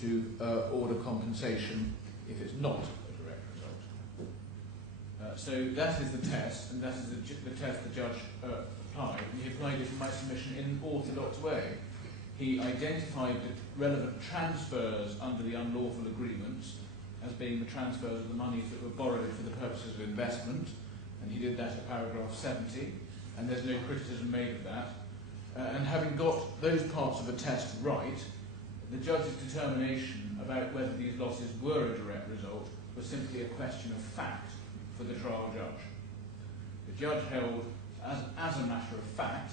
to order compensation if it's not a direct result. So that is the test, and that is the test the judge applied. And he applied it in my submission in an orthodox way. He identified the relevant transfers under the unlawful agreements as being the transfers of the monies that were borrowed for the purposes of investment, and he did that at paragraph 70, and there's no criticism made of that. And having got those parts of the test right, the judge's determination about whether these losses were a direct result was simply a question of fact for the trial judge. The judge held, as a matter of fact,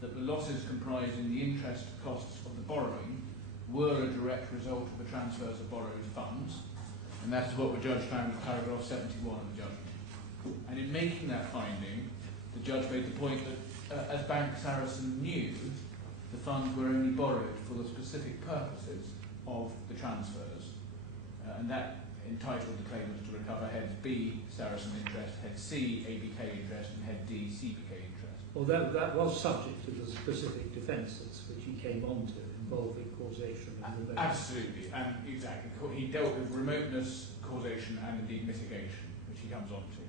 that the losses comprised in the interest costs of the borrowing were a direct result of the transfers of borrowed funds, and that is what the judge found in paragraph 71 of the judgment. And in making that finding, the judge made the point that, as Bank Sarasin knew, the funds were only borrowed for the specific purposes of the transfers, and that entitled the claimant to recover head B, Sarasin interest, head C, ABK interest, and head D, CBK interest. Well, that was subject to the specific defences which he came on to, involving causation and remoteness. Absolutely, and exactly. He dealt with remoteness, causation, and indeed mitigation, which he comes on to.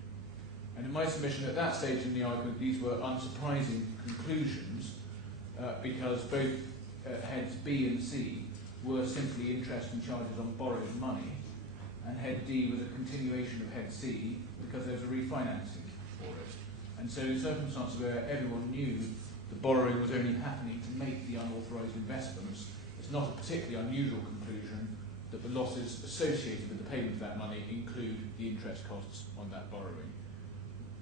And in my submission at that stage in the argument, these were unsurprising conclusions because both heads B and C were simply interest and charges on borrowed money, and head D was a continuation of head C because there was a refinancing for it. And so in circumstances where everyone knew the borrowing was only happening to make the unauthorised investments, it's not a particularly unusual conclusion that the losses associated with the payment of that money include the interest costs on that borrowing.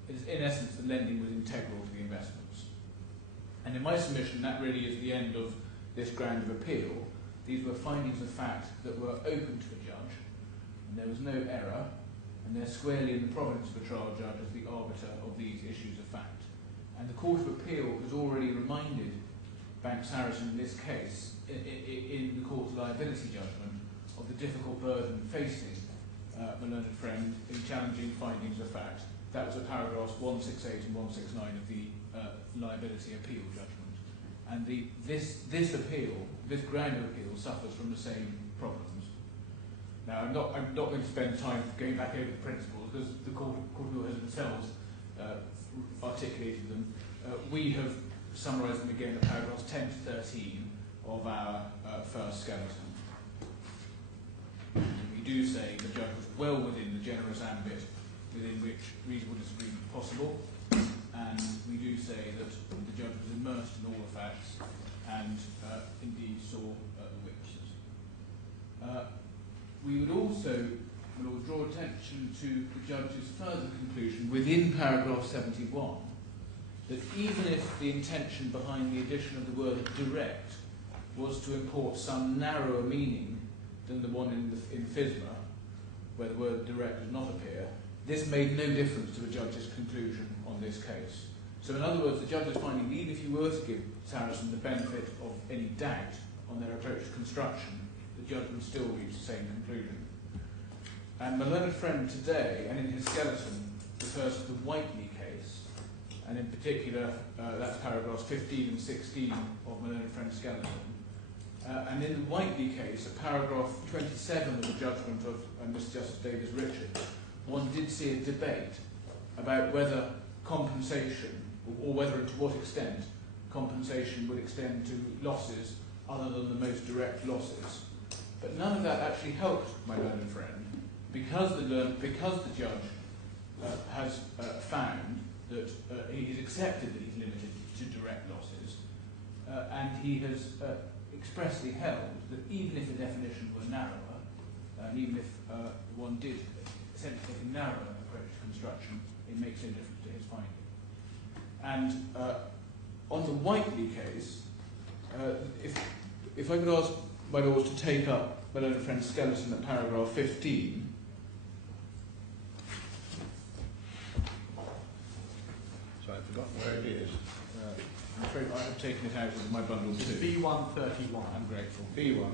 It is, in essence, the lending was integral to the investments. And in my submission, that really is the end of this ground of appeal. These were findings of fact that were open to the judge, and there was no error, and they're squarely in the province of the trial judge as the arbiter of these issues of fact. And the Court of Appeal has already reminded Bank Sarasin in this case, in the court's liability judgment, of the difficult burden facing my learned friend in challenging findings of fact. That was at paragraphs 168 and 169 of the liability appeal judgment. And this appeal, this ground of appeal, suffers from the same problems. Now, I'm not going to spend time going back over the principles because the Court of Appeal has themselves articulated them. We have summarised them again at paragraphs 10 to 13 of our first skeleton. We do say the judge was well within the generous ambit within which reasonable disagreement is possible, and we do say that the judge was immersed in all the facts and indeed saw the witnesses. We would also draw attention to the judge's further conclusion within paragraph 71 that even if the intention behind the addition of the word direct was to import some narrower meaning than the one in FISMA, where the word direct does not appear, this made no difference to the judge's conclusion on this case. So in other words, the judge is finding even if you were to give Sarasin the benefit of any doubt on their approach to construction, the judge would still reach the same conclusion. And my learned friend today, and in his skeleton, refers to the Whiteley case, and in particular, that's paragraphs 15 and 16 of my learned friend's skeleton. And in the Whiteley case, at paragraph 27 of the judgment of Mr. Justice Davis Richards, one did see a debate about whether compensation, or whether and to what extent compensation would extend to losses other than the most direct losses. But none of that actually helped my learned friend, because the judge has found that he has accepted that he's limited to direct losses, and he has expressly held that even if the definition were narrower, and even if one did essentially take a narrower approach to construction, it makes no difference to his finding. And on the Whiteley case, if I could ask my lords to take up my learned friend's skeleton at paragraph 15. So I've forgotten where it is. I'm afraid I have taken it out of my bundle too. B131. I'm grateful. B1.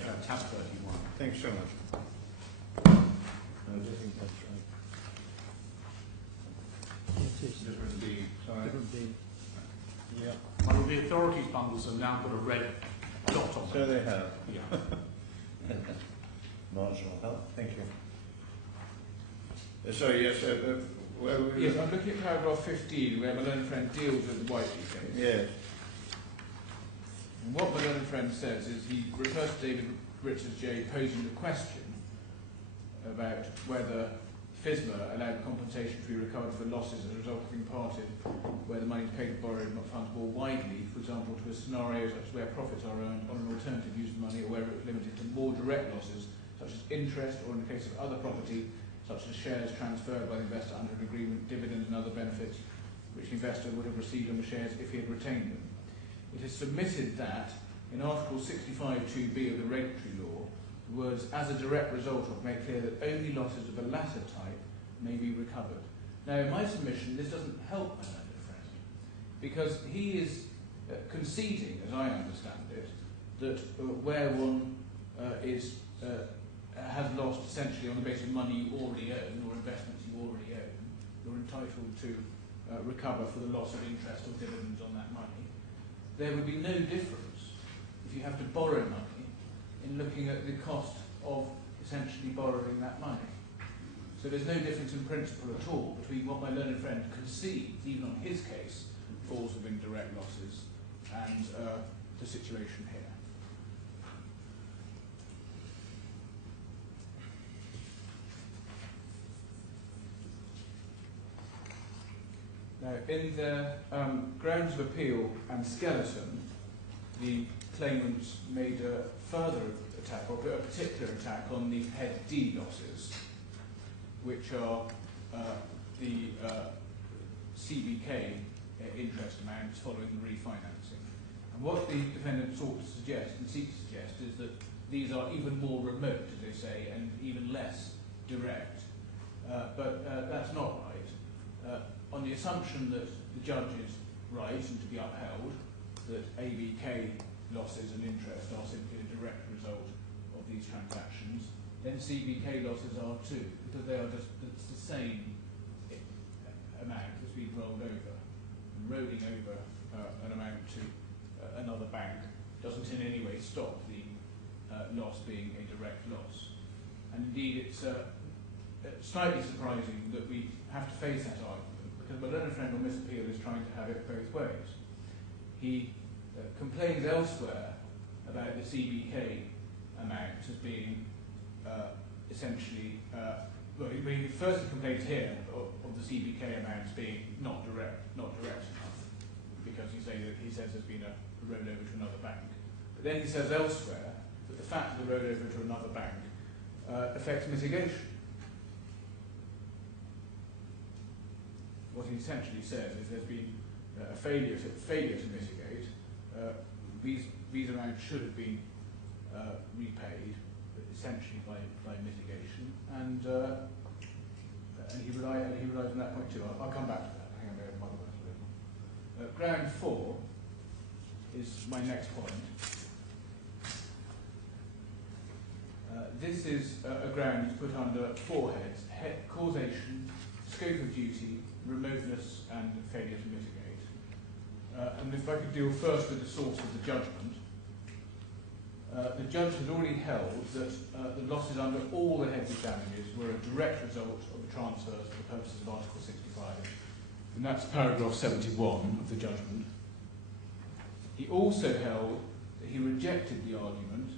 Yeah, tab 31. Thanks so much. I don't think that's right. It is. Different B. Sorry. Different B. Yeah. Well, the authorities bundles have now got a red dot on So them. they have. Yeah. marginal help. Thank you. Sorry, yes, where were we? Yes, I'm looking at paragraph 15, where my learned friend deals with the Whiteley case. Yes. And what my learned friend says is he refers to David Richards J. posing the question about whether FSMA allowed compensation to be recovered for losses as a result of being parted where the money is paid and borrowed funds more widely, for example, to a scenario such as where profits are earned on an alternative use of money or where it's limited to more direct losses, such as interest, or in the case of other property, such as shares transferred by the investor under an agreement, dividends and other benefits which the investor would have received on the shares if he had retained them. It is submitted that, in Article 65(2)b of the regulatory law, the words "as a direct result of" make clear that only losses of a latter type may be recovered. Now, in my submission, this doesn't help my learned friend, because he is conceding, as I understand it, that where one has lost essentially on the basis of money you already own or investments you already own, you're entitled to recover for the loss of interest or dividends on that money. There would be no difference if you have to borrow money in looking at the cost of essentially borrowing that money. So there's no difference in principle at all between what my learned friend concedes, even on his case, falls within direct losses, and the situation here. Now, in the grounds of appeal and skeleton, the claimants made a further attack, or a particular attack, on the head D losses, which are the CBK interest amounts following the refinancing. And what the defendant sought to suggest, and seeks to suggest, is that these are even more remote, as they say, and even less direct. But that's not right. On the assumption that the judge is right and to be upheld, that ABK losses and interest are simply a direct result of these transactions, then CBK losses are too, because they are just it's the same amount that's been rolled over. And rolling over an amount to another bank doesn't in any way stop the loss being a direct loss. And indeed, it's slightly surprising that we have to face that argument, because my learned friend on this appeal is trying to have it both ways. He complains elsewhere about the CBK amount as being essentially, well, he first complains here of the CBK amounts being not direct enough, because he says there's been a rollover to another bank. But then he says elsewhere that the fact of the rollover to another bank affects mitigation. What he essentially says is there's been a failure to mitigate. These amounts should have been repaid, essentially by mitigation, and he relies on that point too. I'll come back to that. Hang on, a little. Ground 4 is my next point. This is a ground that's put under 4 heads: causation, scope of duty, remoteness, and failure to mitigate. And if I could deal first with the source of the judgment. The judge has already held that the losses under all the heads of damages were a direct result of the transfers for the purposes of Article 65. And that's paragraph 71 of the judgment. He also held that he rejected the argument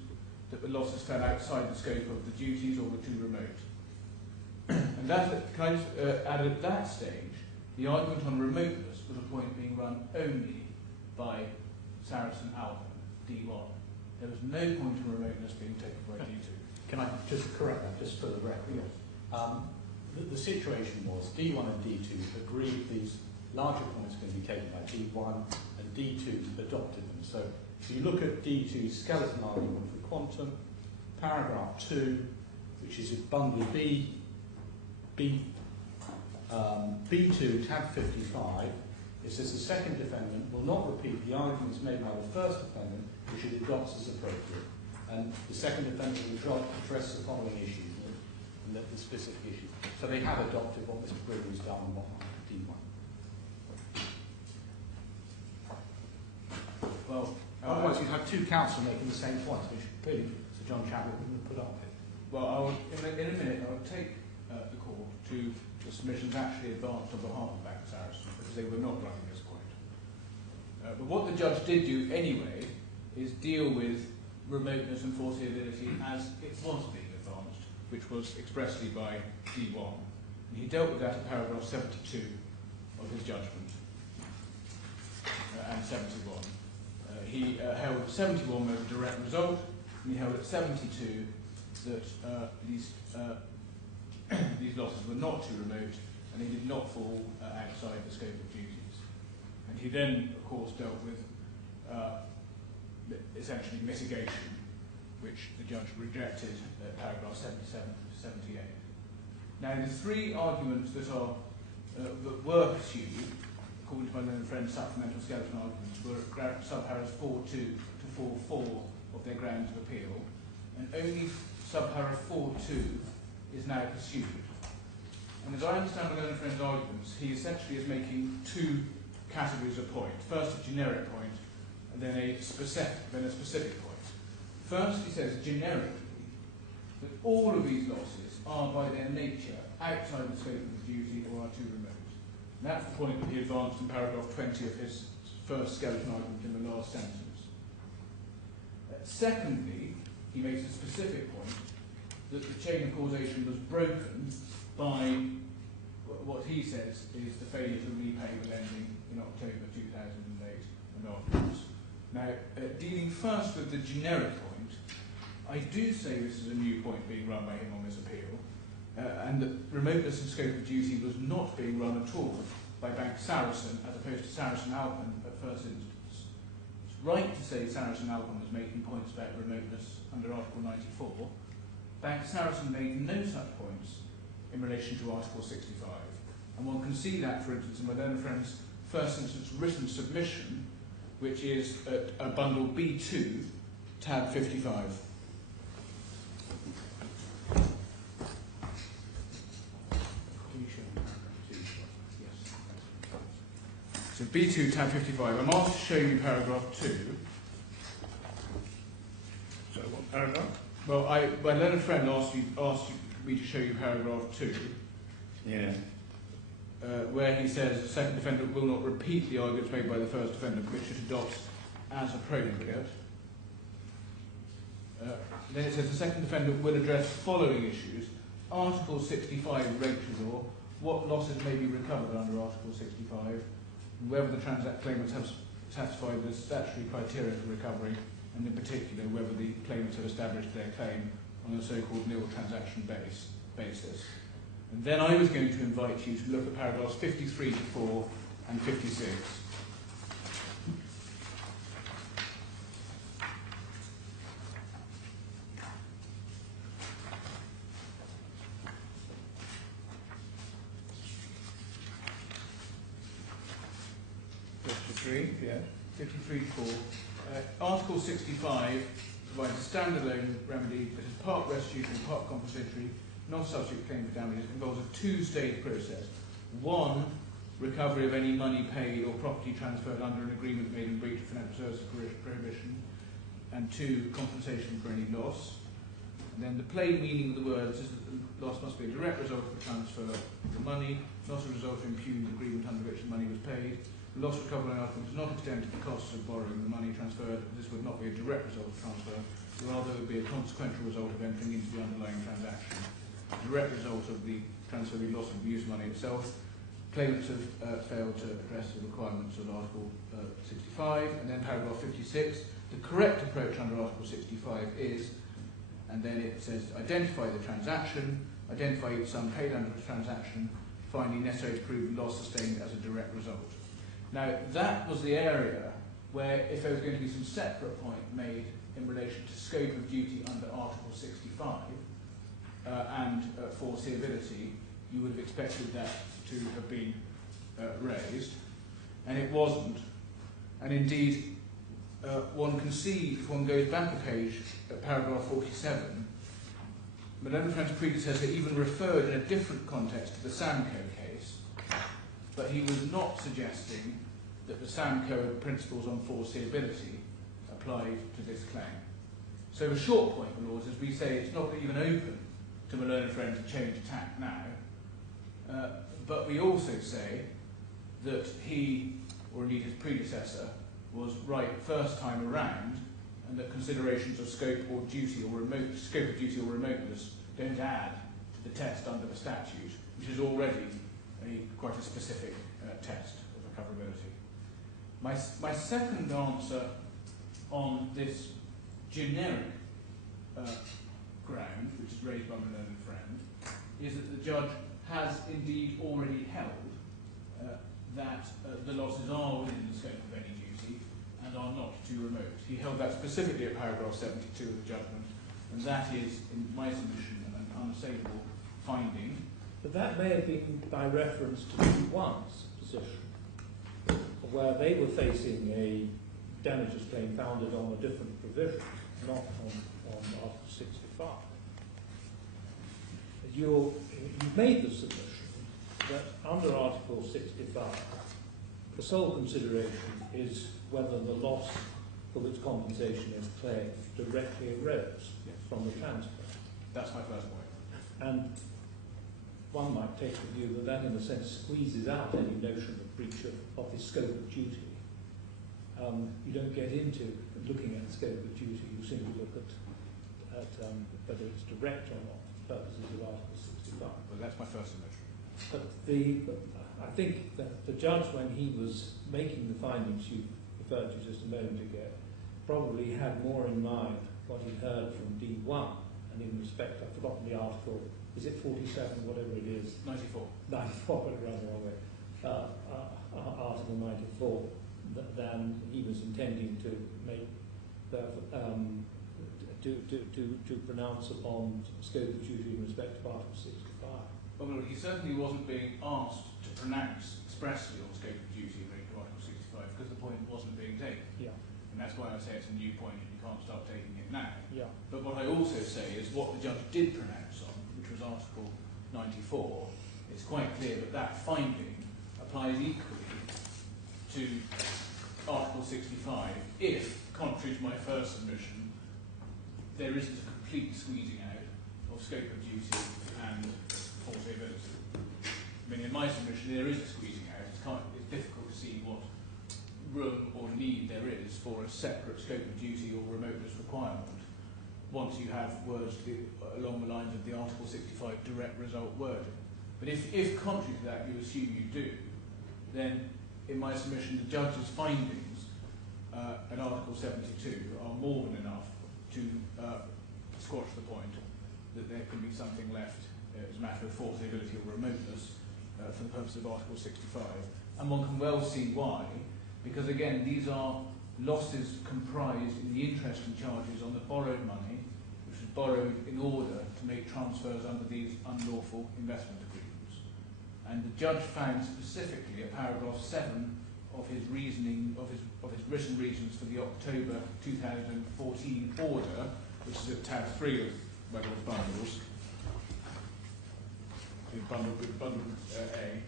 that the losses fell outside the scope of the duties or were too remote. And that, can I just add, at that stage, the argument on remoteness was a point being run only by Sarasin Alpen, D1. There was no point in remoteness being taken by D2. Can I just correct that, just for the record? Yes. The situation was D1 and D2 agreed these larger points were going to be taken by D1, and D2 adopted them. So if you look at D2's skeleton argument for quantum, paragraph 2, which is in bundle B2, tab 55, it says the second defendant will not repeat the arguments made by the first defendant, which it adopts as appropriate. And the second defendant will address the following issues, and the specific issues. So they have adopted what Mr. Gregory's done on D1. Well, otherwise you'd have 2 counsel making the same points, which clearly Sir John Chadwick wouldn't have put up with. Well, in a minute, I will take the court to the submissions actually advanced on behalf of Bank Sarasin, because they were not running this point. But what the judge did do anyway is deal with remoteness and foreseeability as it was being advanced, which was expressly by D1. And he dealt with that in paragraph 72 of his judgment, and 71. He held 71 was a direct result, and he held at 72 that these losses were not too remote, and they did not fall outside the scope of duties. And he then, of course, dealt with essentially mitigation, which the judge rejected at paragraph 77 to 78. Now, the three arguments that were pursued, according to my learned friend's supplemental skeleton arguments, were subparas 4.2 to 4.4 of their grounds of appeal, and only subpara 4.2 is now pursued. And as I understand my learned friend's arguments, he essentially is making two categories of point. First, a generic point, and then a specific point. First, he says generically that all of these losses are by their nature outside the scope of the duty or are too remote. And that's the point that he advanced in paragraph 20 of his first skeleton argument in the last sentence. Secondly, he makes a specific point that the chain of causation was broken by what he says is the failure to repay the lending in October 2008 and afterwards. Now, dealing first with the generic point, I do say this is a new point being run by him on this appeal, and that remoteness and scope of duty was not being run at all by Bank Sarasin as opposed to Sarasin Alpen at first instance. It's right to say Sarasin Alpen was making points about remoteness under Article 94. Bank Sarasin made no such points in relation to Article 65. And one can see that, for instance, in my learned friend's first instance written submission, which is at bundle B2, tab 55. So B2, tab 55. I'm asked to show you paragraph 2. So what paragraph? Well, my learned friend asked me to show you paragraph 2. Yeah. Where he says the second defendant will not repeat the arguments made by the first defendant, which it adopts as appropriate. Then it says the second defendant will address the following issues. Article 65 regulatory law, what losses may be recovered under Article 65, and whether the claimants have satisfied the statutory criteria for recovery, and in particular whether the claimants have established their claim on a so-called nil transaction basis. And then I was going to invite you to look at paragraphs 53 to 4 and 56. Yeah. 53 to 4. Article 65 provides a standalone remedy that is part restitution and part compensatory, not subject to claim for damages. It involves a two-stage process. One, recovery of any money paid or property transferred under an agreement made in breach of financial services prohibition, and two, compensation for any loss. And then the plain meaning of the words is that the loss must be a direct result of the transfer of the money, not a result of impugned agreement under which the money was paid. The loss recovered on article does not extend to the costs of borrowing the money transferred. This would not be a direct result of transfer, rather it would be a consequential result of entering into the underlying transaction. A direct result of the transfer of loss of used money itself. Claimants have failed to address the requirements of Article 65, and then paragraph 56. The correct approach under Article 65 is, and then it says, identify the transaction, identify each sum paid under the transaction, finding necessary to prove loss sustained as a direct result. Now, that was the area where, if there was going to be some separate point made in relation to scope of duty under Article 65 and foreseeability, you would have expected that to have been raised, and it wasn't. And indeed, one can see, if one goes back a page, at paragraph 47, Madame Friend's predecessor even referred in a different context to the Samco case, but he was not suggesting that the Samco principles on foreseeability applied to this claim. So the short point of the laws is we say it's not even open to my learned friend to change tack now, but we also say that he, or indeed his predecessor, was right first time around, and that considerations of scope or duty or scope of duty or remoteness don't add to the test under the statute, which is already quite a specific test of recoverability. My second answer on this generic ground, which is raised by my learned friend, is that the judge has indeed already held that the losses are within the scope of any duty and are not too remote. He held that specifically at paragraph 72 of the judgment, and that is, in my submission, an unassailable finding. But that may have been by reference to D1's position, where they were facing a damages claim founded on a different provision, not on Article 65. You've made the submission that under Article 65, the sole consideration is whether the loss for which compensation is claimed directly arose from the transfer. That's my first point. And one might take the view that that, in a sense, squeezes out any notion of breach of his scope of duty. You don't get into looking at the scope of duty, you simply look at whether it's direct or not for purposes of Article 65. Well, that's my first submission. But I think that the judge, when he was making the findings you referred to just a moment ago, probably had more in mind what he'd heard from D1, and in respect, I've forgotten the article, is it 47, whatever it is? 94. 94, but around the wrong way. Article 94, than he was intending to make, to pronounce upon scope of duty in respect of Article 65. Well, he certainly wasn't being asked to pronounce expressly on scope of duty in Article 65 because the point wasn't being taken. Yeah. And that's why I say it's a new point and you can't start taking it now. Yeah. But what I also say is what the judge did pronounce on, which was Article 94, it's quite clear that that finding applies equally to Article 65 if, contrary to my first submission, there isn't a complete squeezing out of scope of duty and foreseeability. I mean, in my submission, there is a squeezing out. It's difficult to see what room or need there is for a separate scope of duty or remoteness requirement once you have words along the lines of the Article 65 direct result wording. But if contrary to that you assume you do, then in my submission the judge's findings at Article 72 are more than enough to squash the point that there can be something left as a matter of foreseeability or remoteness for the purpose of Article 65. And one can well see why, because again these are losses comprised in the interest and charges on the borrowed money, which was borrowed in order to make transfers under these unlawful investment agreements. And the judge found specifically at paragraph 7 of his reasoning, of his written reasons for the October 2014 order, which is at tab 3 of Reynolds Bundles, bundle A.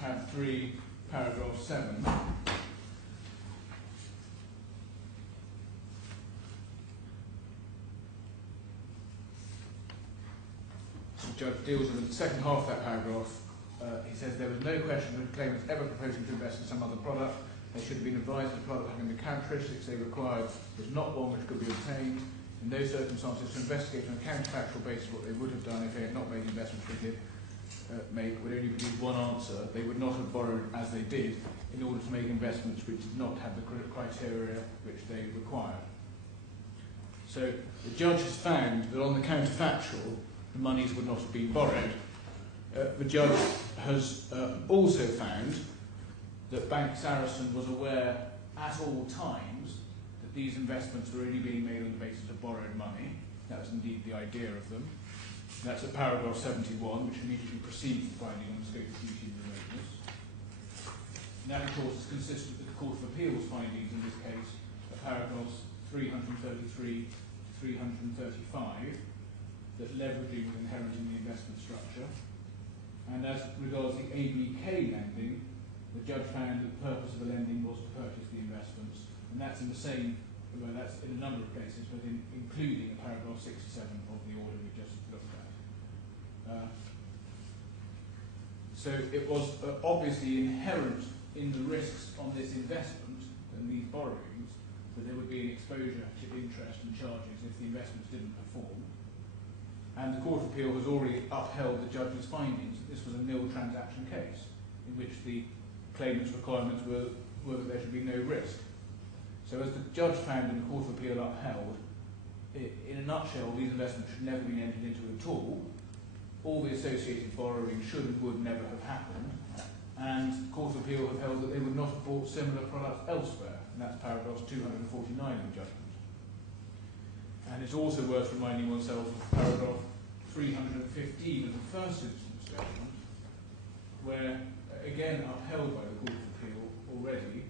Tab 3, paragraph 7. The judge deals with the second half of that paragraph. He says there was no question that claimants ever proposing to invest in some other product. They should have been advised that the product having the characteristics they required was not one which could be obtained. In those circumstances, to investigate on a counterfactual basis what they would have done if they had not made the investment they did make would only produce one answer. They would not have borrowed as they did in order to make investments which did not have the criteria which they required. So the judge has found that on the counterfactual, the monies would not have been borrowed. The judge has also found that Bank Sarasin was aware at all times that these investments were only being made on the basis of borrowed money. That was indeed the idea of them. And that's at paragraph 71, which immediately precedes the finding on the scope of duty and remoteness. And that, of course, is consistent with the Court of Appeal's findings in this case at paragraphs 333 to 335, that leveraging was inherent in the investment structure. And as regards the ABK lending, the judge found that the purpose of the lending was to purchase the investments, and that's in the same, well, that's in a number of places, but including paragraph 67 of the order we just looked at. So it was obviously inherent in the risks on this investment and these borrowings that there would be an exposure to interest and charges if the investments didn't perform. And the Court of Appeal has already upheld the judge's findings that this was a nil transaction case, in which the claimant's requirements were that there should be no risk. So as the judge found and the Court of Appeal upheld, in a nutshell, these investments should never be entered into at all. All the associated borrowing should and would never have happened. And the Court of Appeal have held that they would not have bought similar products elsewhere. And that's paragraphs 249 of the judgment. And it's also worth reminding oneself of paragraph 315 of the first instance judgment, where, again upheld by the Court of Appeal already,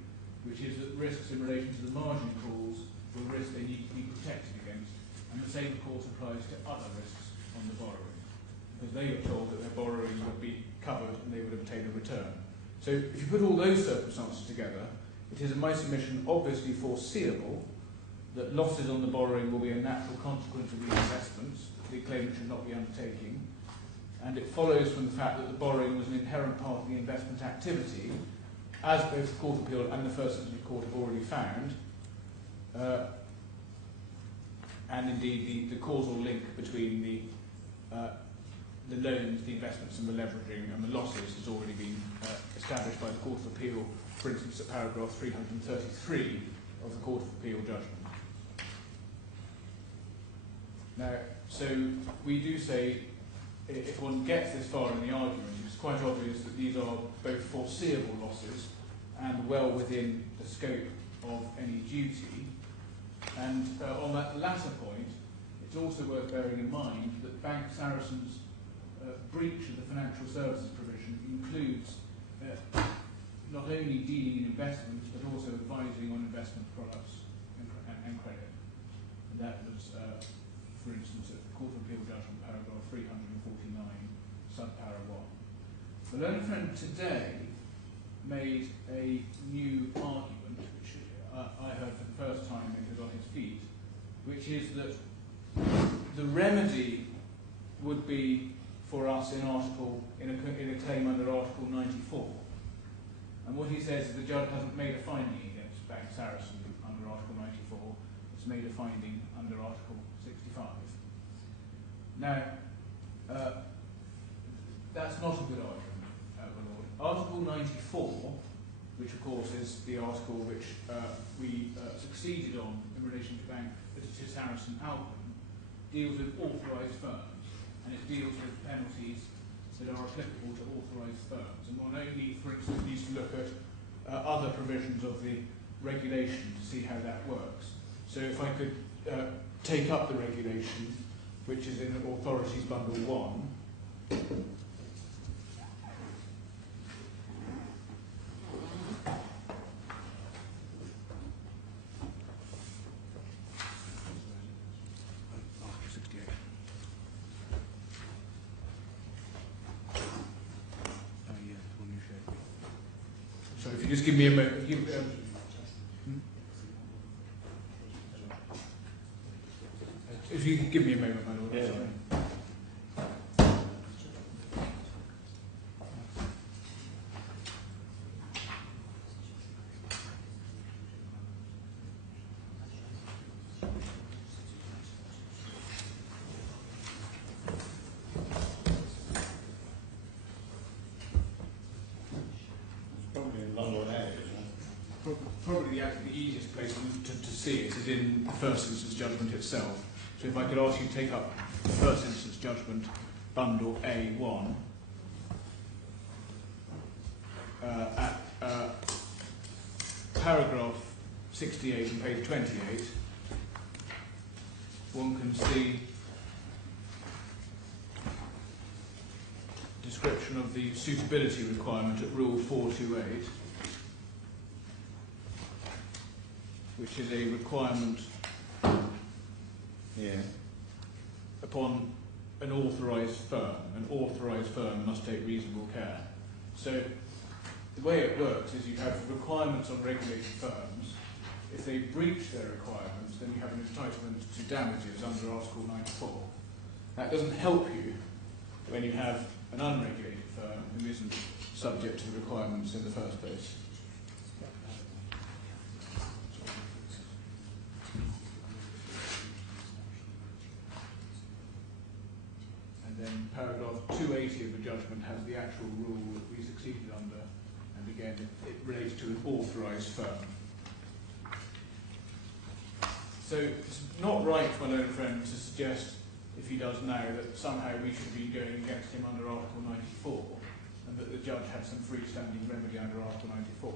which is that risks in relation to the margin calls were risks they need to be protected against, and the same of course applies to other risks on the borrowing, because they were told that their borrowing would be covered and they would obtain a return. So if you put all those circumstances together, it is in my submission obviously foreseeable that losses on the borrowing will be a natural consequence of these investments the claimant should not be undertaking, and it follows from the fact that the borrowing was an inherent part of the investment activity, as both the Court of Appeal and the First Instance Court have already found, and indeed the causal link between the loans, the investments and the leveraging and the losses has already been established by the Court of Appeal, for instance at paragraph 333 of the Court of Appeal judgment. Now, so we do say, if one gets this far in the argument, it's quite obvious that these are both foreseeable losses and well within the scope of any duty. And on that latter point, it's also worth bearing in mind that Bank Sarasin's breach of the financial services provision includes not only dealing in investments, but also advising on investment products and credit. And that was, for instance, at the Court of Appeal judgment, paragraph 349, subpara 1. The learned friend today made a new argument, which I heard for the first time when he was on his feet, which is that the remedy would be for us in a claim under Article 94. And what he says is the judge hasn't made a finding against Bank Sarasin under Article 94, it's made a finding under Article 65. Now, that's not a good argument, my Lord. Article 94, which of course is the article which we succeeded on in relation to Sarasin Alpen, deals with authorised firms, and it deals with penalties that are applicable to authorised firms. And one only, for instance, needs to look at other provisions of the regulation to see how that works. So if I could take up the regulation, which is in Authorities Bundle 1. So if you just give me a moment. If you could give me a moment, my Lord. Yeah. Sorry. Probably in Bundle A, isn't it? Probably the easiest place to see it is in the first instance judgment itself. So if I could ask you to take up the first instance judgment, Bundle A1, at paragraph 68 and page 28, one can see description of the suitability requirement at Rule 428, which is a requirement upon an authorised firm. An authorised firm must take reasonable care. So the way it works is you have requirements on regulated firms. If they breach their requirements, then you have an entitlement to damages under Article 94. That doesn't help you when you have an unregulated firm who isn't subject to the requirements in the first place. And then paragraph 280 of the judgment has the actual rule that we succeeded under, and again it relates to an authorised firm. So it's not right, my learned friend, to suggest, if he does now, that somehow we should be going against him under Article 94, and that the judge had some freestanding remedy under Article 94.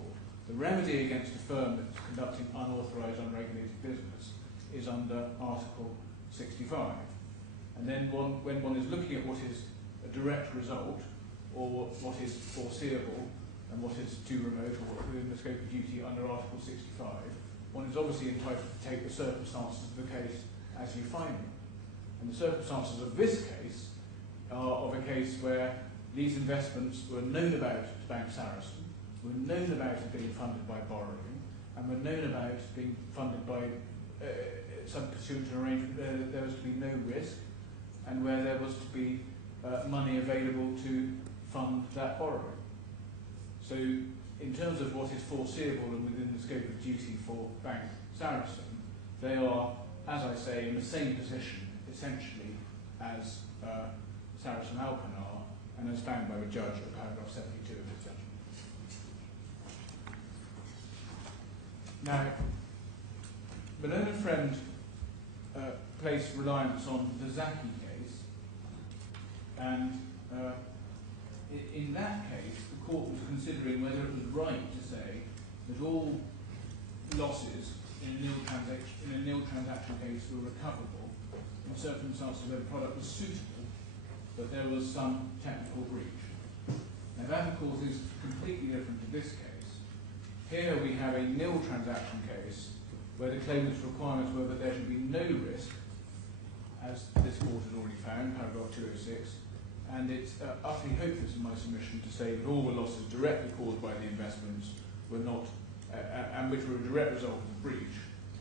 The remedy against a firm that's conducting unauthorised, unregulated business is under Article 65. And then when one is looking at what is a direct result, or what is foreseeable, and what is too remote, or within the scope of duty under Article 65, one is obviously entitled to take the circumstances of the case as you find them. And the circumstances of this case are of a case where these investments were known about to Bank Sarasin, were known about as being funded by borrowing, and were known about being funded by some pursuant to an arrangement where there was to be no risk, and where there was to be money available to fund that borrowing. So in terms of what is foreseeable and within the scope of duty for Bank Sarasin, they are, as I say, in the same position, essentially, as Sarasin Alpen are, and as found by the judge at paragraph 72 of his judgment. Now, the learned friend placed reliance on the Zaki case, and in that case, the court was considering whether it was right to say that all losses in a nil transaction case were recoverable in circumstances where the product was suitable, but there was some technical breach. Now that, of course, is completely different to this case. Here we have a nil transaction case where the claimant's requirements were that there should be no risk, as this court has already found, paragraph 206, and it's utterly hopeless in my submission to say that all the losses directly caused by the investments were not, and which were a direct result of the breach,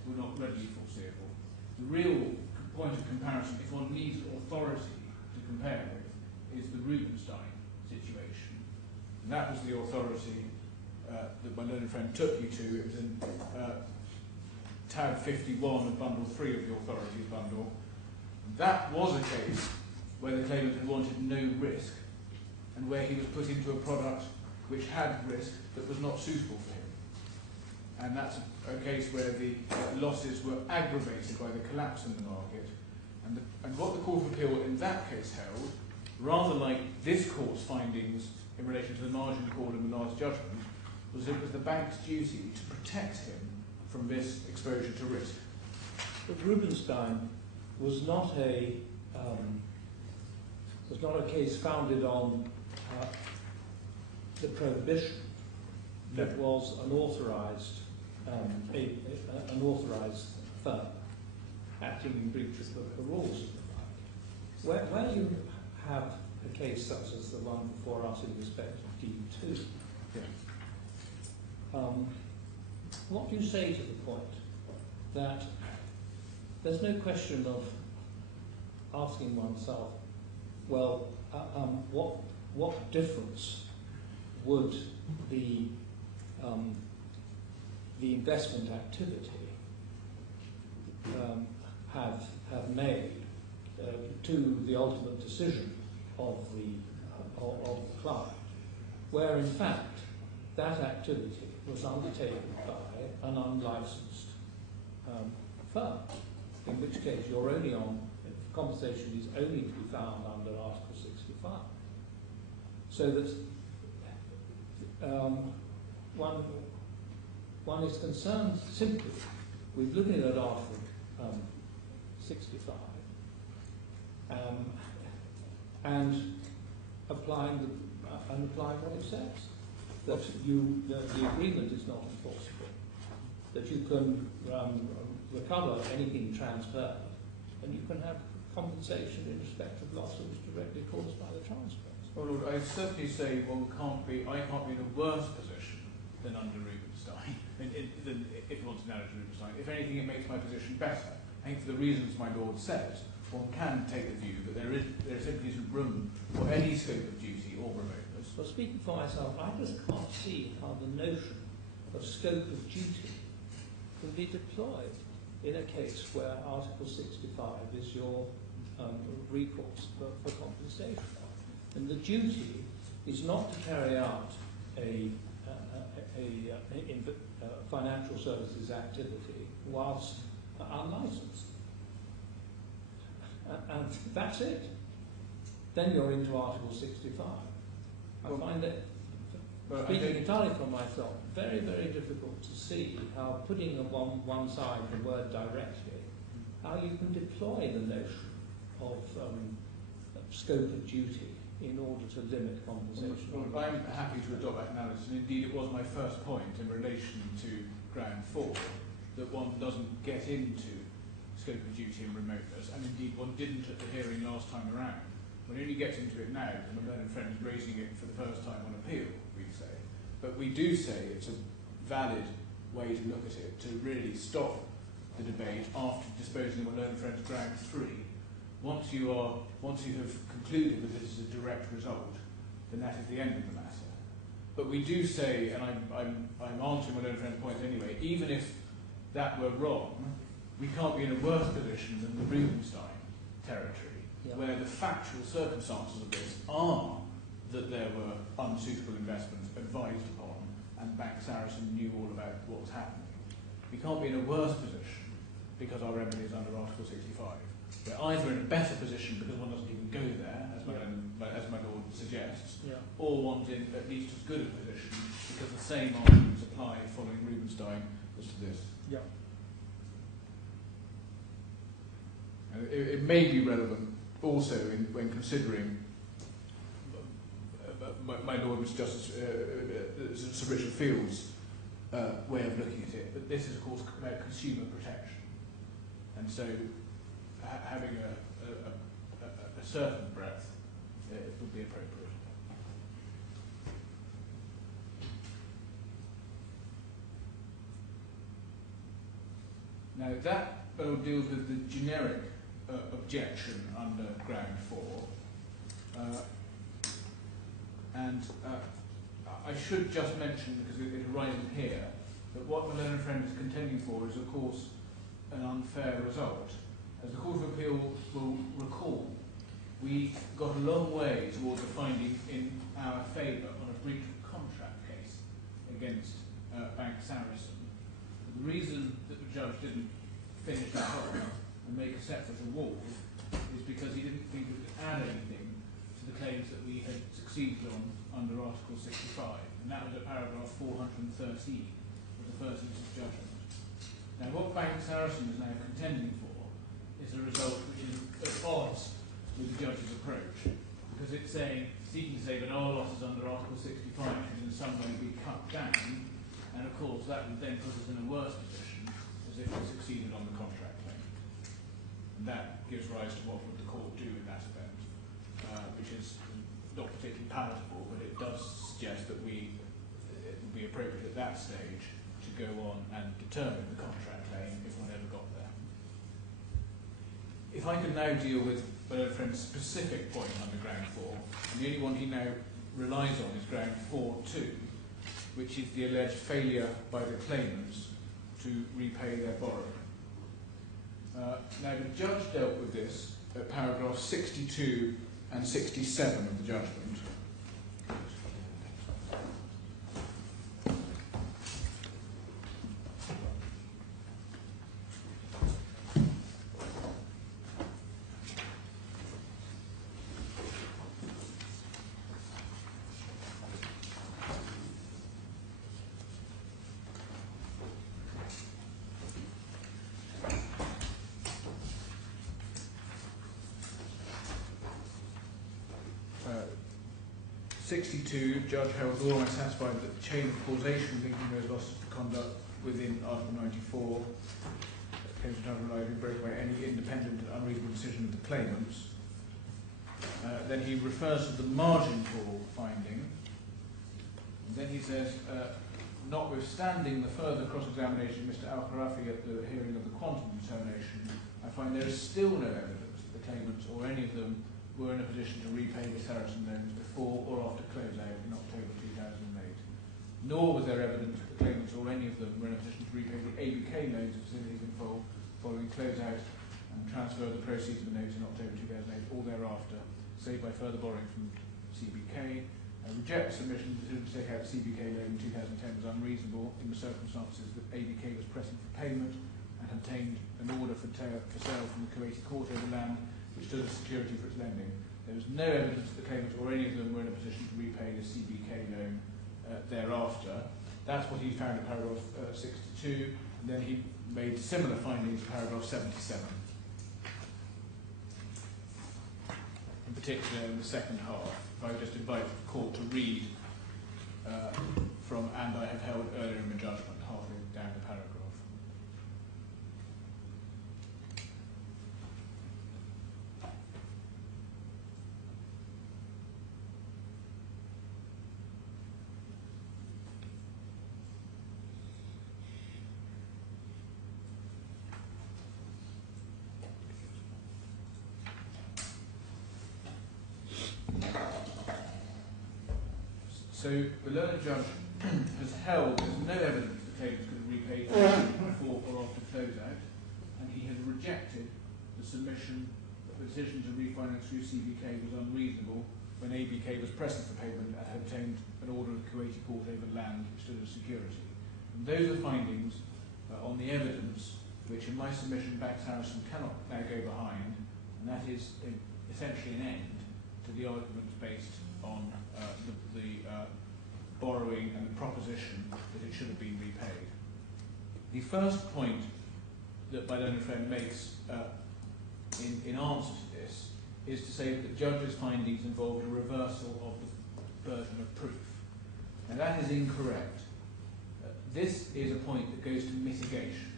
were not readily foreseeable. The real point of comparison, if one needs authority to compare with, is the Rubinstein situation. And that was the authority that my learned friend took you to. It was in tab 51 of bundle 3 of the authorities bundle. That was a case where the claimant had wanted no risk, and where he was put into a product which had risk that was not suitable for him. And that's a case where the losses were aggravated by the collapse in the market. And what the Court of Appeal in that case held, rather like this court's findings in relation to the margin call in the last judgment, was it was the bank's duty to protect him from this exposure to risk. But Rubinstein was not a case founded on the prohibition. No. It was an authorised firm acting in breach of the rules of the bank. Where you have a case such as the one before us in respect of D2, what do you say to the point that there's no question of asking oneself, well, what difference would the investment activity have made to the ultimate decision of the client, where in fact that activity was undertaken by an unlicensed firm, in which case you're only on, compensation is only to be found under Article 65. So that one is concerned simply with looking at Article 65 and applying what it says. That the agreement is not enforceable, that you can recover anything transferred, and you can have compensation in respect of losses directly caused by the transfers. Oh Lord, I certainly say I can't be in a worse position than under Rubinstein, than if you want to narrow to Rubinstein. If anything, it makes my position better. I think for the reasons my Lord says, one can take the view that there simply isn't room for any scope of duty or remoteness. Well, speaking for myself, I just can't see how the notion of scope of duty can be deployed in a case where Article 65 is your recourse for compensation. And the duty is not to carry out a financial services activity whilst unlicensed. And that's it. Then you're into Article 65. I find it, speaking entirely for myself, very, very difficult to see how putting on one side the word directly, how you can deploy the notion of scope of duty in order to limit compensation. Well, I'm happy to adopt that analysis, and indeed it was my first point in relation to ground 4, that one doesn't get into scope of duty and remoteness, and indeed one didn't at the hearing last time around. One only gets into it now, and my learned friend is raising it for the first time on appeal, we say. But we do say it's a valid way to look at it, to really stop the debate after disposing of my learned friend's ground 3. Once you have concluded that this is a direct result, then that is the end of the matter. But we do say, and I'm answering my learned friend's point anyway, even if that were wrong, we can't be in a worse position than the Rubinstein territory, where the factual circumstances of this are that there were unsuitable investments advised upon, and Bank Sarasin knew all about what was happening. We can't be in a worse position because our remedy is under Article 65. We're either in a better position because one doesn't even go there, as my Lord suggests, or one's in at least as good a position because the same arguments apply following Rubinstein as to this. Yeah. And it may be relevant also when considering my Lord Mr. Justice Sir Richard Field's way of looking at it, but this is of course about consumer protection, and so having a certain breadth would be appropriate. Now that deals with the generic objection under ground 4, and I should just mention, because it arises here, that what my learned friend is contending for is of course an unfair result. As the Court of Appeal will recall, we got a long way towards a finding in our favour on a breach of contract case against Bank Sarasin. The reason that the judge didn't finish that off and make a separate award is because he didn't think it could add anything to the claims that we had succeeded on under Article 65, and that was at paragraph 413 of the first instance judgment. Now what Bank Sarasin is now contending for is a result which is at odds with the judge's approach, because it's seeking to say that our losses under Article 65 should in some way be cut down, and of course that would then put us in a worse position as if we succeeded on the contract claim. And that gives rise to what would the court do in that event, which is not particularly palatable, but it does suggest that it would be appropriate at that stage to go on and determine the contract claim if one ever got there. If I could now deal with my own friend's specific point under ground 4, and the only one he now relies on is ground 4.2, which is the alleged failure by the claimants to repay their borrowing. Now the judge dealt with this at paragraphs 62 and 67 of the judgment. Uh, 62, Judge Harold Law is satisfied that the chain of causation linking those losses to conduct within Article 94 claims to have relied to break away any independent and unreasonable decision of the claimants. Then he refers to the margin call finding. And then he says, notwithstanding the further cross-examination of Mr. Khorfi at the hearing of the quantum determination, I find there is still no evidence that the claimants or any of them were in a position to repay the Sarasin loans before or after closeout in October 2008. Nor was there evidence that the claimants or any of them were in a position to repay the ABK loans of facilities involved following closeout and transfer of the proceeds of the notes in October 2008 or thereafter, save by further borrowing from CBK. Reject the submission to take out CBK loan in 2010 was unreasonable in the circumstances that ABK was pressing for payment and obtained an order for sale from the Kuwaiti court over land which stood as security for its lending. There was no evidence that the claimants or any of them were in a position to repay the CBK loan thereafter. That's what he found in paragraph 62, and then he made similar findings in paragraph 77. In particular, in the second half, if I would just invite the court to read from "and I have held earlier in the judgment," halfway down the paragraph. So the learned judge has held there's no evidence the claimants could have repaid before or after closeout, and he has rejected the submission that the decision to refinance through CBK was unreasonable when ABK was pressing for payment and had obtained an order of the Kuwaiti court over land which stood as security. And those are findings on the evidence which in my submission back Sarasin cannot now go behind, and that is essentially an end to the arguments based on the borrowing and the proposition that it should have been repaid. The first point that my learned friend makes in answer to this is to say that the judge's findings involved a reversal of the burden of proof. Now that is incorrect. This is a point that goes to mitigation.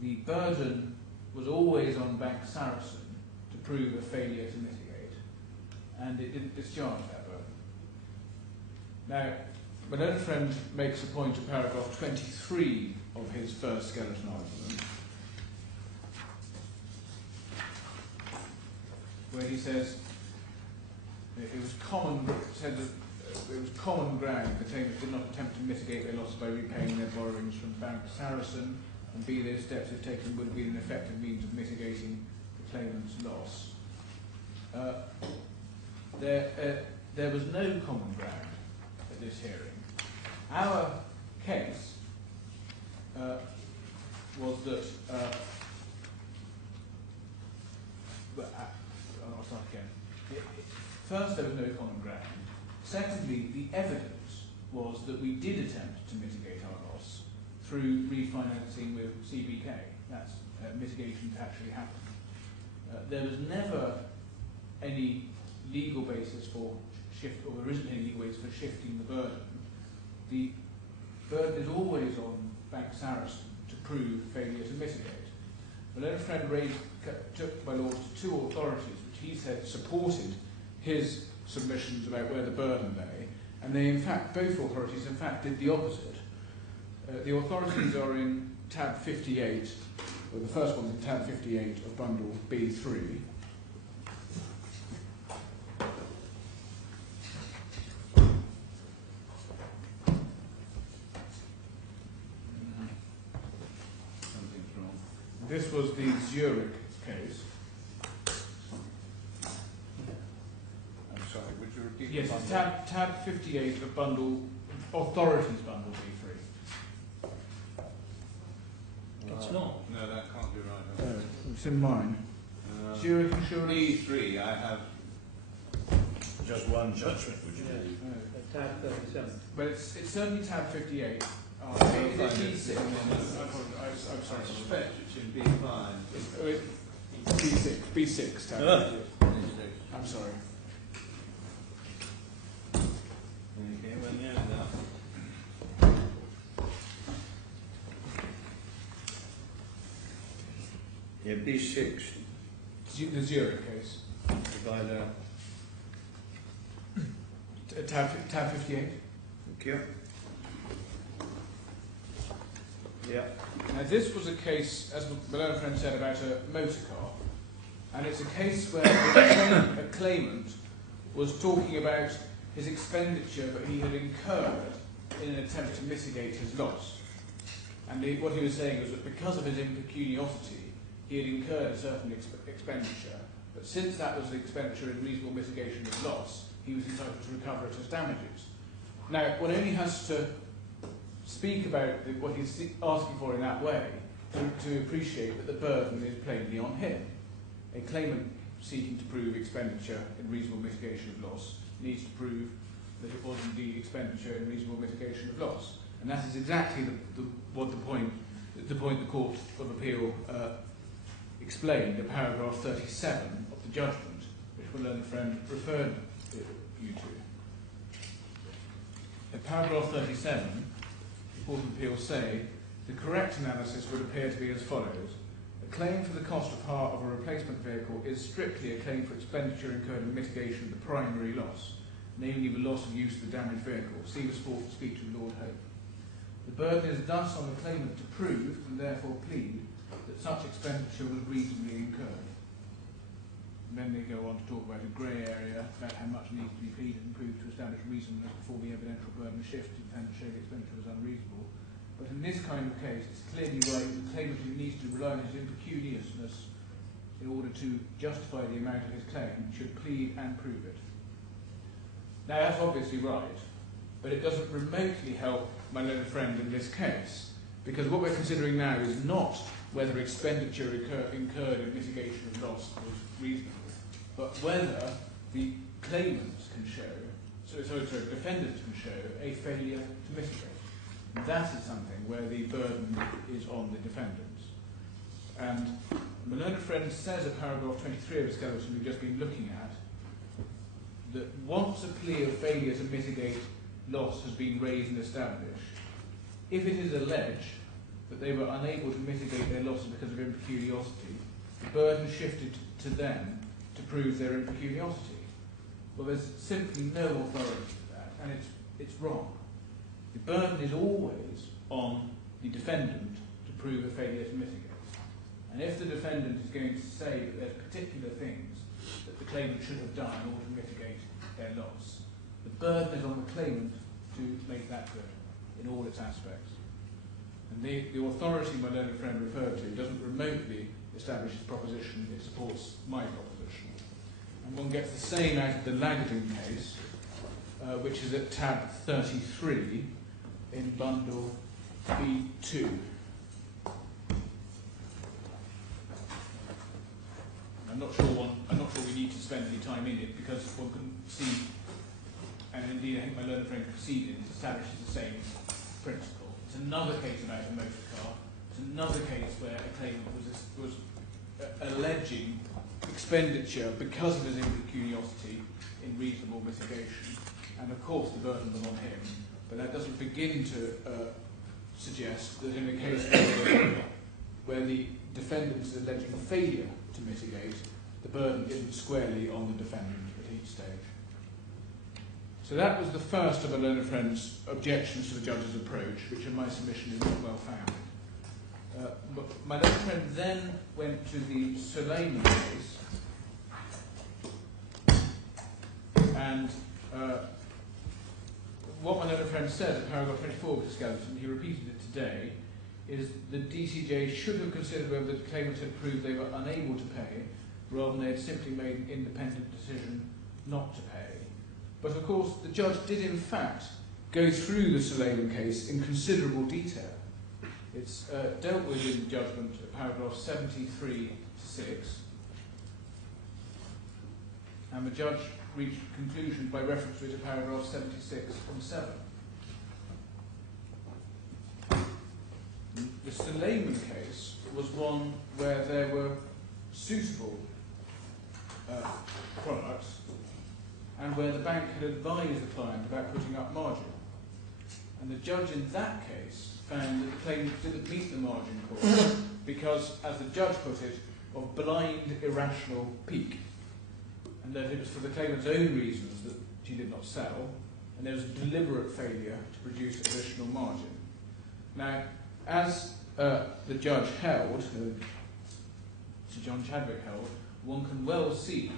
The burden was always on Bank Sarasin to prove a failure to mitigate, and it didn't discharge that burden. Now, my learned friend makes a point in paragraph 23 of his first skeleton argument, where he says it was common ground the claimants did not attempt to mitigate their losses by repaying their borrowings from Bank Sarasin, and B, those steps if taken would have been an effective means of mitigating the claimant's loss. There was no common ground at this hearing. Our case was that I'll start again. First, there was no common ground. Secondly, the evidence was that we did attempt to mitigate our loss through refinancing with CBK. That's mitigation that actually happened. There was never any legal basis for shift, or there isn't any legal basis for shifting the burden. The burden is always on Bank Sarasin to prove failure to mitigate. My learned friend took my lord to two authorities which he said supported his submissions about where the burden lay, and they in fact, both authorities in fact did the opposite. The authorities are in tab 58, or the first one's in tab 58 of bundle B3. Something's wrong. This was the Zurich case. I'm sorry, would you repeat? Yes, the it's bundle? tab 58 of bundle, authorities bundle B3. It's not. No, that can't be right. Oh, it's in mine. Zurich Insurance. B3, I have just one judgment, would you believe? Tab 37. But it's certainly tab 58. Maybe it's B6. I'm sorry. I suspect it's in B5. B6. B6 tab Ah. 58. I'm sorry. Okay, well, near enough. Yeah, B6. The Zurich case. Divide out. tab 58. Thank you. Yeah. Now this was a case, as my learned friend said, about a motor car, and it's a case where a claimant was talking about his expenditure that he had incurred in an attempt to mitigate his loss. And what he was saying was that because of his impecuniosity, he had incurred a certain expenditure, but since that was the expenditure in reasonable mitigation of loss, he was entitled to recover it as damages. Now, one only has to speak about what he's asking for in that way to appreciate that the burden is plainly on him. A claimant seeking to prove expenditure in reasonable mitigation of loss needs to prove that it was indeed expenditure in reasonable mitigation of loss. And that is exactly the point the Court of Appeal explained in paragraph 37 of the judgment, which my learned friend referred you to. In paragraph 37, the Court of Appeal say, the correct analysis would appear to be as follows. A claim for the cost of hire of a replacement vehicle is strictly a claim for expenditure incurred in mitigation of the primary loss, namely the loss of use of the damaged vehicle. See the speech of Lord Hope. The burden is thus on the claimant to prove, and therefore plead, that such expenditure was reasonably incurred. And then they go on to talk about a grey area, about how much needs to be pleaded and proved to establish reasonableness before the evidential burden shifts to defend to show the expenditure was unreasonable. But in this kind of case, it's clearly right that the claimant who needs to rely on his impecuniousness in order to justify the amount of his claim should plead and prove it. Now that's obviously right, but it doesn't remotely help my learned friend in this case, because what we're considering now is not whether expenditure incurred in mitigation of loss was reasonable, but whether the claimants can show, defendants can show a failure to mitigate. And that is something where the burden is on the defendants. And my learned friend says in paragraph 23 of the skeleton we've just been looking at, that once a plea of failure to mitigate loss has been raised and established, if it is alleged that they were unable to mitigate their losses because of impecuniosity, the burden shifted to them to prove their impecuniosity. Well, there's simply no authority for that, and it's wrong. The burden is always on the defendant to prove a failure to mitigate. And if the defendant is going to say that there's particular things that the claimant should have done in order to mitigate their loss, the burden is on the claimant to make that good in all its aspects. And the authority my learned friend referred to doesn't remotely establish his proposition, it supports my proposition. And one gets the same out of the Lagardin case, which is at tab 33 in bundle B2. I'm not sure we need to spend any time in it because one can see, and indeed I think my learned friend conceded, it establishes the same principle. It's another case about a motor car. It's another case where a claimant was alleging expenditure because of his impecuniosity in reasonable mitigation, and of course the burden was on him. But that doesn't begin to suggest that in a case where the defendant is alleging failure to mitigate, the burden isn't squarely on the defendant at each stage. So that was the first of a learned friend's objections to the judge's approach, which in my submission is not well founded. But my learned friend then went to the Sarasin case, and what my learned friend said in paragraph 24 of the skeleton, he repeated it today, is the DCJ should have considered whether the claimant had proved they were unable to pay, rather than they had simply made an independent decision not to pay. But of course, the judge did in fact go through the Sarasin case in considerable detail. It's dealt with in the judgment at paragraph 73 to 6, and the judge reached conclusion by reference to it at paragraph 76 and 7. The Sarasin case was one where there were suitable products and where the bank had advised the client about putting up margin. And the judge in that case found that the claimant didn't meet the margin call because, as the judge put it, of blind, irrational pique, and that it was for the claimant's own reasons that she did not sell, and there was a deliberate failure to produce additional margin. Now, as the judge held, Sir John Chadwick held, one can well see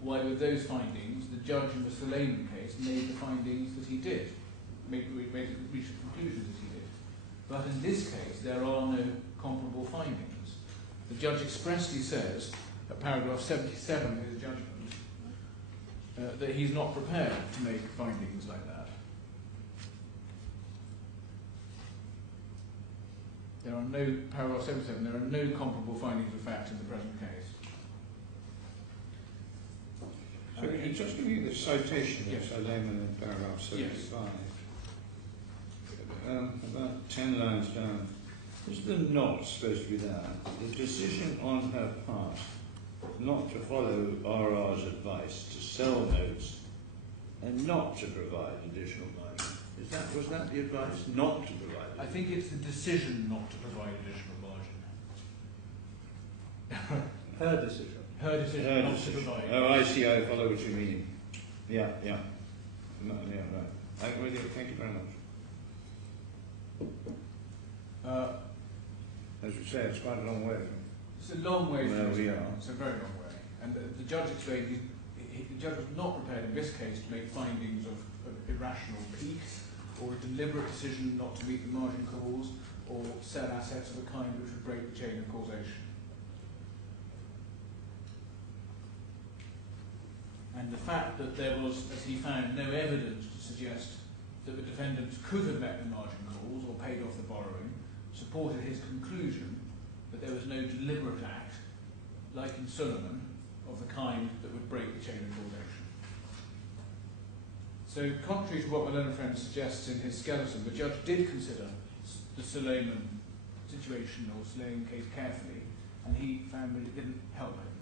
why with those findings the judge in the Suleiman case made the findings that he did, reached the conclusions that he did. But in this case there are no comparable findings. The judge expressly says, at paragraph 77 of his judgment, that he's not prepared to make findings like that. There are no, paragraph 77, there are no comparable findings of fact in the present case. So just give you the citation Yes. of Suleiman in paragraph 75. About 10 lines down. Is the not supposed to be there? The decision on her part not to follow RR's advice to sell notes and not to provide additional margin. Was that the advice? Not to provide additional? I think it's the decision not to provide additional margin. Her decision. Her decision Her not decision. to provide. Oh, I see. I follow what you mean. Yeah, yeah. No, yeah, right. I agree with you. Thank you very much. As we say, it's quite a long way from. It's a long way Where from we it. are. It's a very long way. And the judge explained the judge was not prepared in this case to make findings of irrational pique or a deliberate decision not to meet the margin calls or sell assets of a kind which would break the chain of causation. And the fact that there was, as he found, no evidence to suggest that the defendants could have met the margin calls or paid off the borrowing supported his conclusion that there was no deliberate act, like in Suleiman, of the kind that would break the chain of causation. So, contrary to what my learned friend suggests in his skeleton, the judge did consider the Suleiman situation or Suleiman case carefully, and he found that it didn't help him.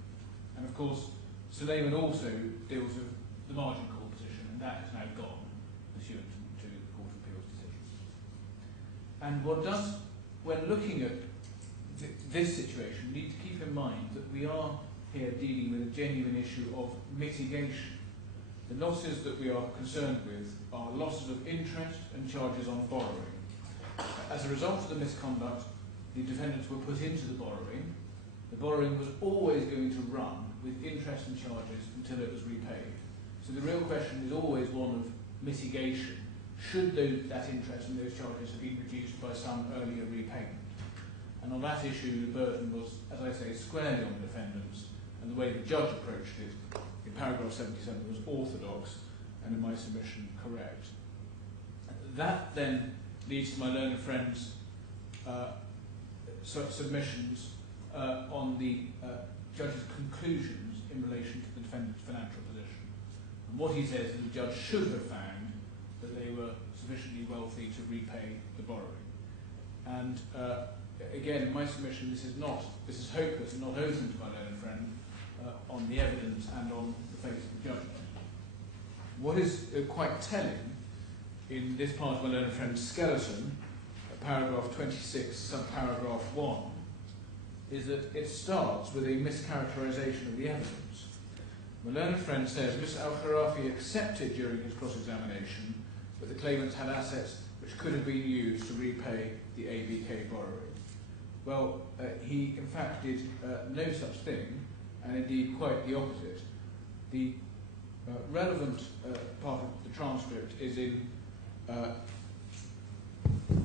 And of course, Suleiman also deals with the margin call position, and that has now gone, pursuant to the Court of Appeal's decision. And what does, when looking at this situation, we need to keep in mind that we are here dealing with a genuine issue of mitigation. The losses that we are concerned with are losses of interest and charges on borrowing. As a result of the misconduct, the defendants were put into the borrowing. The borrowing was always going to run with interest and charges until it was repaid. So the real question is always one of mitigation. Should that interest and those charges have been reduced by some earlier repayment? And on that issue, the burden was, as I say, squarely on the defendants, and the way the judge approached it in paragraph 77 was orthodox and, in my submission, correct. That then leads to my learned friend's submissions on the judge's conclusions in relation to the defendant's financial position. And what he says is the judge should have found that they were sufficiently wealthy to repay the borrowing. And again, in my submission, this is hopeless and not open to my learned friend on the evidence and on the face of the judgment. What is quite telling in this part of my learned friend's skeleton, paragraph 26, subparagraph 1, is that it starts with a mischaracterization of the evidence. My learned friend says Mr. Al-Khorfi accepted during his cross-examination that the claimants had assets which could have been used to repay the ABK borrowing. Well, he in fact did no such thing, and indeed quite the opposite. The relevant part of the transcript is in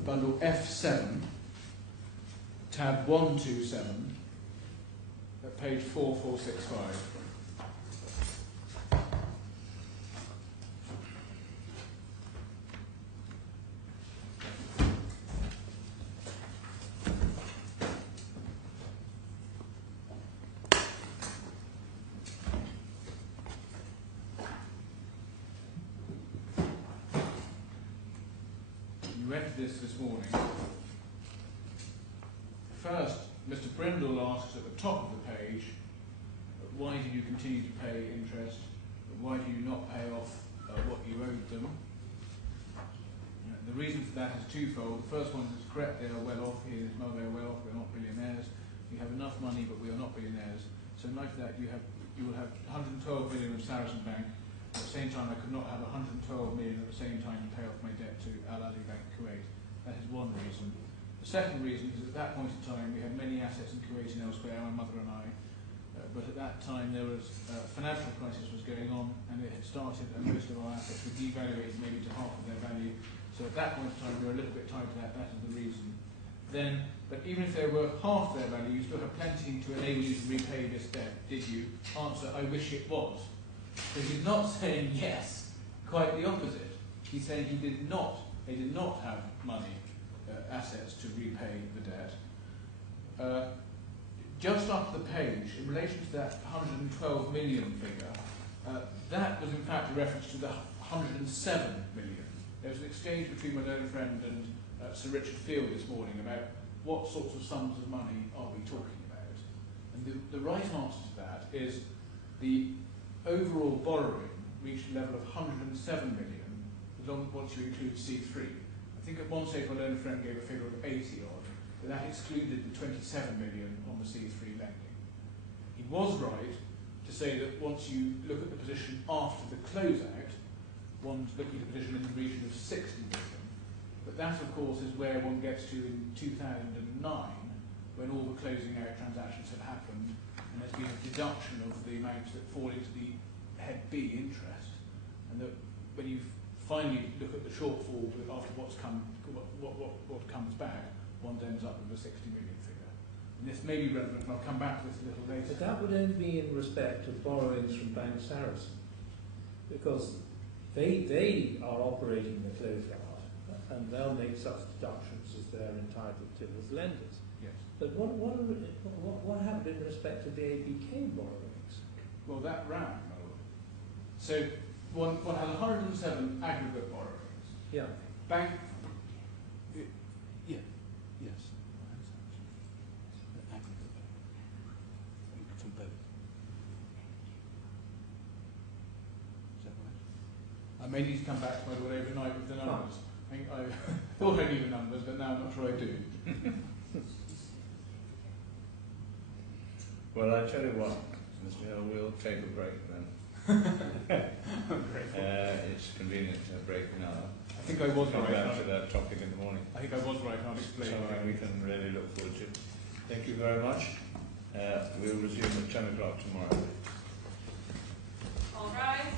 bundle F7, tab 127, at page 4465. You read this morning. First, Mr. Brindle asks at the top of the page, why do you continue to pay interest? Why do you not pay off what you owed them? The reason for that is twofold. The first one is correct, they are well off, he and his mother are well off, we are not billionaires. We have enough money, but we are not billionaires. So in light of that, you will have 112 million of Sarasin Bank At the same time, I could not have 112 million at the same time to pay off my debt to Al Ali Bank Kuwait. That is one reason. The second reason is at that point in time we had many assets in Kuwait and elsewhere, my mother and I, but at that time there was a financial crisis was going on, and it had started, and most of our assets were devaluated maybe to half of their value. So at that point in time we were a little bit tied to that. That is the reason. Then, but even if they were half their value, you still have plenty to enable you to repay this debt. Did you? Answer: I wish it was. So he's not saying yes. Quite the opposite. He's saying he did not. They did not have money, assets to repay the debt. Just up the page, in relation to that 112 million figure, that was in fact a reference to the 107 million. There was an exchange between my learned friend and Sir Richard Field this morning about what sorts of sums of money are we talking about. And the right answer to that is the overall borrowing reached a level of 107 million, as long as once you include C3. I think at one stage my learned friend gave a figure of 80 odd, but that excluded the 27 million on the C3 lending. He was right to say that once you look at the position after the closeout, one's looking at a position in the region of 60 million. But that, of course, is where one gets to in 2009, when all the closing out transactions have happened, and there's been a deduction of the amounts that fall into the head B interest, and that when you finally look at the shortfall after what comes back, one ends up with a 60 million figure. And this may be relevant, and I'll come back to this a little later. But that would only be in respect of borrowings from Bank Sarasin, because they are operating the closeout, and they'll make such deductions as they're entitled to as lenders. Yes. But what happened in respect to the ABK borrowings? Well, that ran, my lord. So one had 107 aggregate borrowings. Yeah. Bank. Yes. From both. Is that right? I may need to come back to my lord overnight with the numbers. I thought I knew the numbers, but now I'm not sure I do. Well, I tell you what, Mr. Hill, we'll take a break then. It's convenient to break now. I think I was Come right. back to that topic in the morning. I think I was right. I'll explain. Something we can really look forward to. Thank you very much. We'll resume at 10 o'clock tomorrow. All rise.